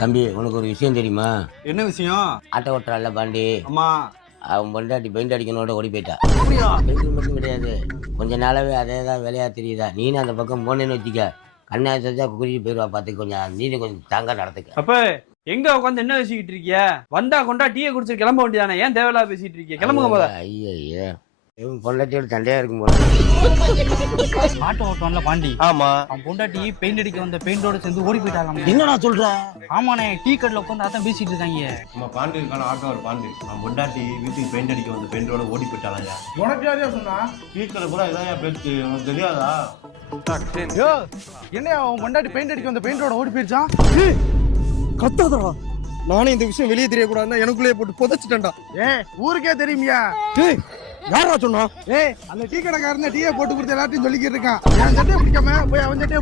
தம்பி உனக்கு ஒரு விஷயம் தெரியுமா? என்ன விஷயம்? ஆட்டோ ஓட்டுறான்ல பாண்டி, அம்மா அவன் பொண்டாட்டி பெயிண்ட் அடிக்கனோட ஓடி போயிட்டா. அப்படியா? பெயிண்ட் மட்டும் கிடையாது, கொஞ்ச நாளாவே அதே தான் வேலையா தெரியுதா. நீனும் அந்த பக்கம் போனேன்னு வச்சுக்க, கண்ணா செஞ்சா குறிச்சு போயிடுவா. பார்த்து கொஞ்சம் நீனு கொஞ்சம் தாங்க நடத்துக்க. அப்ப எங்க உட்காந்து என்ன பேசிக்கிட்டு இருக்கிய? வந்தா கொண்டா டீயை குடிச்சு கிளம்ப வேண்டியதானே, ஏன் தேவையில்லாம பேசிட்டு இருக்கிய? கிளம்புங்க போத. ஐயா இவன் பொண்டாட்டியோட சண்டையா இருக்கும் போல. ஆட்டோ ஓட்டுவான்ல பாண்டி, ஆமா. அவன் பொண்டாட்டி பெயிண்ட் அடிக்க வந்த பெயிண்டோட சேர்ந்து ஓடி போயிட்டாங்க. என்னடா சொல்ற? ஆமாண்ணே, டீ கடையில் உட்காந்து அதான் பேசிட்டு இருக்காங்க. நம்ம பாண்டு இருக்கான ஆட்டோவர் பாண்டு அவன் பொண்டாட்டி வீட்டுக்கு பெயிண்ட் அடிக்க வந்து பெயிண்டோட ஓடி போயிட்டாலையா. உனக்கு யாரையா சொன்னா? வீட்டில் கூட இதாயா பேச்சு, உனக்கு தெரியாதா? யோ, என்ன அவன் பொண்டாட்டி பெயிண்ட் அடிக்க வந்த பெயிண்டோட ஓடி போயிடுச்சான்? கத்தாதடா. நானே இந்த விஷயம் வெளியே தெரியக்கூடாதுன்னா எனக்குள்ளேயே போட்டு புதைச்சிட்டேன்டா. ஊருக்கே தெரியுமியா? யாரா சொன்னா? அந்த டீ கடைக்காரன் டீயை போட்டு கொடுத்து எல்லாத்தையும் சொல்லிக்கிட்டு இருக்கான். என் சட்டையை பிடிக்காம போய் அவன் சட்டையை